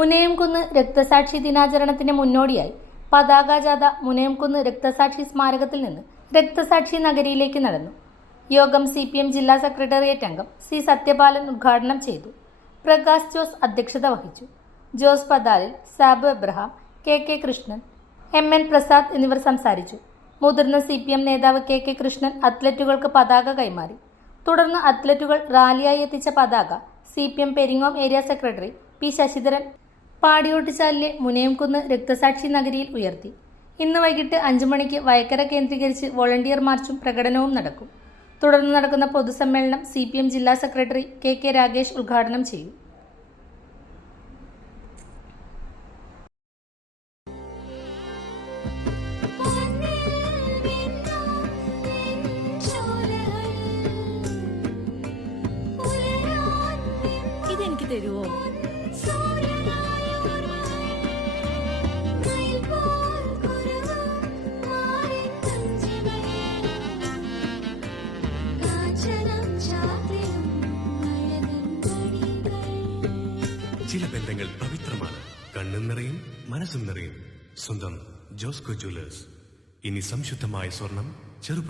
മുനയംകുന്ന് രക്തസാക്ഷി ദിനാചരണത്തിന് മുന്നോടിയായി പതാക ജാഥ മുനയംകുന്ന് രക്തസാക്ഷി സ്മാരകത്തിൽ നിന്ന് രക്തസാക്ഷി നഗരിയിലേക്ക് നടന്നു. യോഗം CPM ജില്ലാ സെക്രട്ടേറിയറ്റ് അംഗം C. സത്യപാലൻ ഉദ്ഘാടനം ചെയ്തു. പ്രകാശ് ജോസ് അധ്യക്ഷത വഹിച്ചു. Jose Pathalil, Sabu Abraham, KK Krishnan, MN Prasad എന്നിവർ സംസാരിച്ചു. മുതിർന്ന CPM നേതാവ് KK കൃഷ്ണൻ അത്ലറ്റുകൾക്ക് പതാക കൈമാറി. തുടർന്ന് അത്ലറ്റുകൾ റാലിയായി എത്തിച്ച പതാക CPM Peringome area secretary P. Sasidharan പാടിയോട്ടുചാലിലെ മുനയംകുന്ന് രക്തസാക്ഷി നഗരിയിൽ ഉയർത്തി. ഇന്ന് വൈകിട്ട് 5 മണിക്ക് വയക്കര കേന്ദ്രീകരിച്ച് വോളണ്ടിയർ മാർച്ചും പ്രകടനവും നടക്കും. തുടർന്ന് നടക്കുന്ന പൊതുസമ്മേളനം CPM ജില്ലാ സെക്രട്ടറി KK രാഗേഷ് ഉദ്ഘാടനം ചെയ്യും. ഇതെനിക്ക് തരുമോ? ചില ബന്ധങ്ങൾ പവിത്രമാണ്. കണ്ണും നിറയും, മനസ്സും നിറയും. സ്വന്തം ജോസ്കോ ജ്വല്ലേഴ്സ്. ഇനി സംശുദ്ധമായ സ്വർണം ചെറുപുഴ.